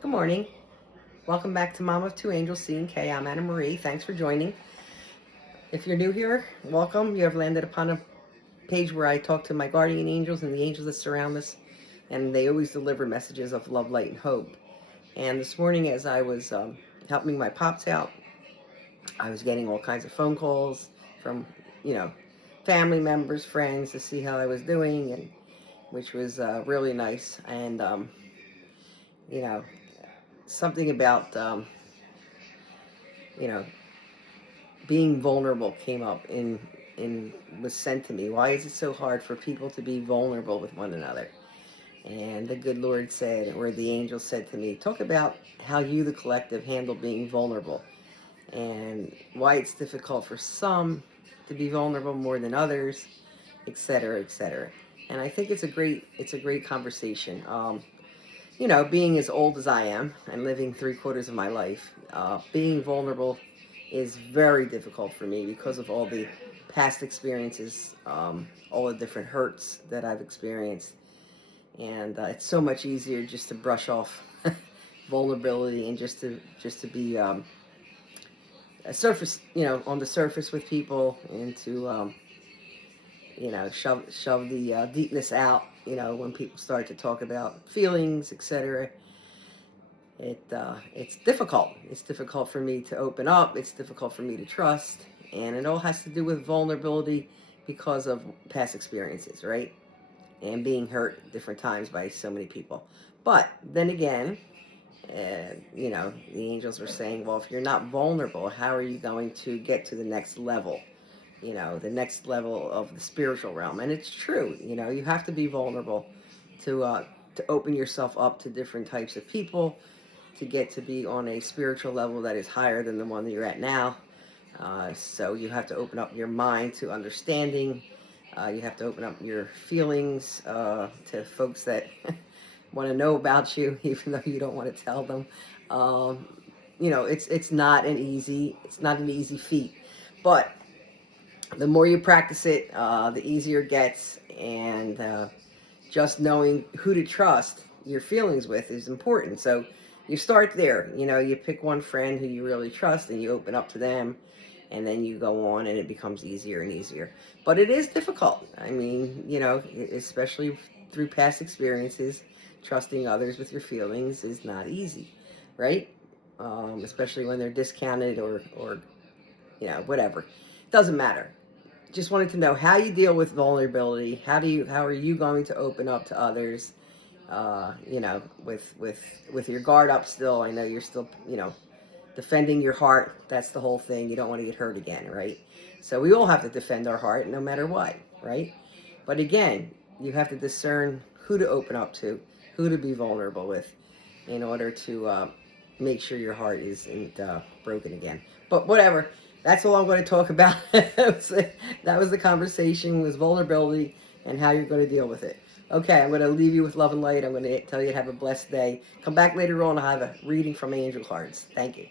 Good morning. Welcome back to Mom of Two Angels, C&K. I'm Anna Marie. Thanks for joining. If you're new here, welcome. You have landed upon a page where I talk to my guardian angels and the angels that surround us, and they always deliver messages of love, light, and hope. And this morning, as I was helping my pops out, I was getting all kinds of phone calls from, you know, family members, friends to see how I was doing, and which was really nice. And you know, something about you know being vulnerable came up in was sent to me. Why is it so hard for people to be vulnerable with one another? And the good Lord said, or the angel said to me, talk about how you, the collective, handle being vulnerable, and why it's difficult for some to be vulnerable more than others, etc., etc. And I think it's a great conversation. Being as old as I am and living 3/4 of my life, being vulnerable is very difficult for me because of all the past experiences, all the different hurts that I've experienced. And it's so much easier just to brush off vulnerability and just to be a surface, on the surface with people, and to shove the deepness out. When people start to talk about feelings, etc. It's difficult. It's difficult for me to open up. It's difficult for me to trust, and it all has to do with vulnerability because of past experiences, right? And being hurt different times by so many people. But then again, the angels were saying, well, if you're not vulnerable, how are you going to get to the next level? The next level of the spiritual realm. And it's true. You have to be vulnerable to open yourself up to different types of people, to get to be on a spiritual level that is higher than the one that you're at now. So you have to open up your mind to understanding. You have to open up your feelings to folks that want to know about you, even though you don't want to tell them. It's not an easy feat, but the more you practice it, the easier it gets. And just knowing who to trust your feelings with is important. So you start there. You pick one friend who you really trust and you open up to them, and then you go on, and it becomes easier and easier. But it is difficult. I mean, especially through past experiences, trusting others with your feelings is not easy, right? Especially when they're discounted or whatever. Doesn't matter. Just wanted to know how you deal with vulnerability. How are you going to open up to others? With your guard up still. I know you're still, defending your heart. That's the whole thing. You don't want to get hurt again, right? So we all have to defend our heart no matter what, right? But again, you have to discern who to open up to, who to be vulnerable with, in order to make sure your heart isn't broken again. But whatever. That's all I'm going to talk about. That was the conversation, was vulnerability and how you're going to deal with it. Okay, I'm going to leave you with love and light. I'm going to tell you to have a blessed day. Come back later on. I'll have a reading from angel cards. Thank you.